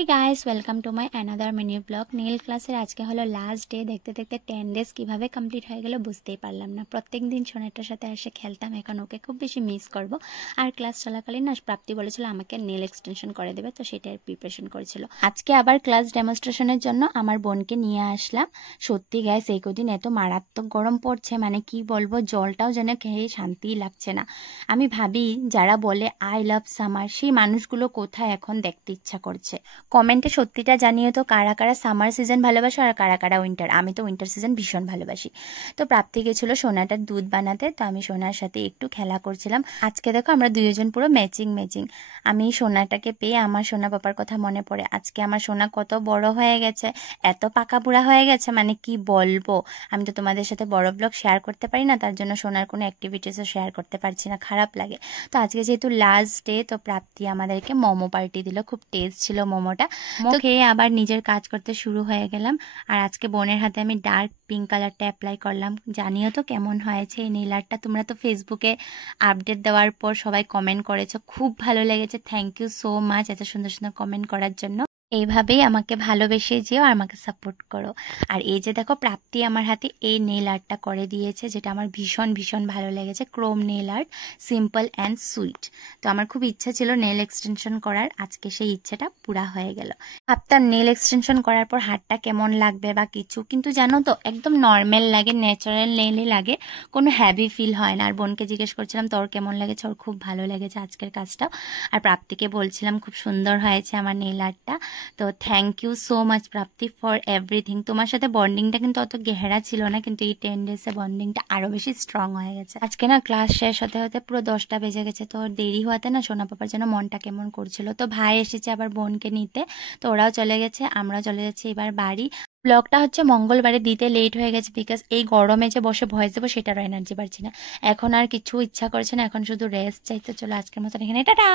Hey guys welcome to my another mini vlog Neel क्लासेर आज के हलो लास्ट डे देखते देखते 10 डेज কিভাবে কমপ্লিট হয়ে গেল বুঝতেই পারলাম না। প্রত্যেক দিন সোনাটার সাথে এসে খেলতাম, এখন ওকে খুব বেশি মিস করব। আর ক্লাস চলাকালীন না প্রাপ্তি বলেছিল আমাকে নেল এক্সটেনশন করে দেবে, তো সেটার প্রিপারেশন করেছিল। আজকে আবার ক্লাস ডেমনস্ট্রেশনের জন্য আমার বোনকে নিয়ে আসলাম। সত্যি গাইস এই কদিন এত মারাত্মক গরম পড়ছে, মানে কি বলবো, জলটাও যেন খেয়ে শান্তিই লাগছে না। আমি ভাবি যারা বলে আই লাভ সামার সেই মানুষগুলো কোথায় এখন দেখতে ইচ্ছা করছে। কমেন্টে সত্যিটা জানিও তো কারা কারা সামার সিজন ভালোবাসো আর কারা কারা উইন্টার। আমি তো উইন্টার সিজন ভীষণ ভালোবাসি। তো প্রাপ্তি গেছিল সোনাটার দুধ বানাতে, তো আমি সোনার সাথে একটু খেলা করছিলাম। আজকে দেখো আমরা দুইজন পুরো ম্যাচিং ম্যাচিং। আমি সোনাটাকে পেয়ে আমার সোনা বাবার কথা মনে পড়ে। আজকে আমার সোনা কত বড় হয়ে গেছে, এত পাকা বুড়া হয়ে গেছে, মানে কি বলবো। আমি তো তোমাদের সাথে বড় ব্লগ শেয়ার করতে পারি না, তার জন্য সোনার কোনো অ্যাক্টিভিটিসও শেয়ার করতে পারছি না, খারাপ লাগে। তো আজকে যেহেতু লাস্ট ডে, তো প্রাপ্তি আমাদেরকে মোমো পার্টি দিল, খুব টেস্ট ছিল মোমোটা। তো খেয়ে আবার নিজের কাজ করতে শুরু হয়ে গেলাম। আর আজকে বোনের হাতে আমি ডার্ক পিঙ্ক কালারটা অ্যাপ্লাই করলাম। জানিও তো কেমন হয়েছে এই নীল আর্টটা। তোমরা তো ফেসবুকে আপডেট দেওয়ার পর সবাই কমেন্ট করেছো, খুব ভালো লেগেছে। থ্যাংক ইউ সো মাচ এত সুন্দর সুন্দর কমেন্ট করার জন্য। এইভাবেই আমাকে ভালোবেসে যেও আর আমাকে সাপোর্ট করো। আর এই যে দেখো প্রাপ্তি আমার হাতে এই নেল আর্টটা করে দিয়েছে, যেটা আমার ভীষণ ভীষণ ভালো লেগেছে। Chrome nail art, simple and sweet. তো আমার খুব ইচ্ছা ছিল নেল এক্সটেনশন করার, আজকে সেই ইচ্ছেটা পুরা হয়ে গেল। ভাবতাম নেল এক্সটেনশন করার পর হাতটা কেমন লাগবে বা কিছু, কিন্তু জানো তো একদম নর্মাল লাগে, ন্যাচারাল নেলই লাগে, কোনো হ্যাভি ফিল হয় না। আর বোনকে জিজ্ঞেস করছিলাম তোর কেমন লেগেছে, ওর খুব ভালো লেগেছে আজকের কাজটা। আর প্রাপ্তিকে বলছিলাম খুব সুন্দর হয়েছে আমার নেল আর্টটা। তো thank you so much Prapti for everything. তোমার সাথে বন্ডিংটা কিন্তু অত গেহরা ছিল না, কিন্তু এই 10 ডেজে বন্ডিংটা আরো বেশি স্ট্রং হয়ে গেছে। আজকে না ক্লাস শেষ হতে হতে পুরো 10টা বেজে গেছে। তো দেরি হওয়াতে না সোনা পাপার জন্য মনটা কেমন করছিল। তো ভাই এসেছে আবার বোনকে নিতে, তো ওরাও চলে গেছে, আমরাও চলে যাচ্ছি এবার বাড়ি। ব্লগটা হচ্ছে মঙ্গলবারে দিতে লেট হয়ে গেছে, বিকজ এই গরমে যে বসে ভয়েস দেবো সেটারও এনার্জি পাচ্ছি না। এখন আর কিছু ইচ্ছা করছে না, এখন শুধু রেস্ট চাইতে। চলো আজকের মতন এখানে টাটা।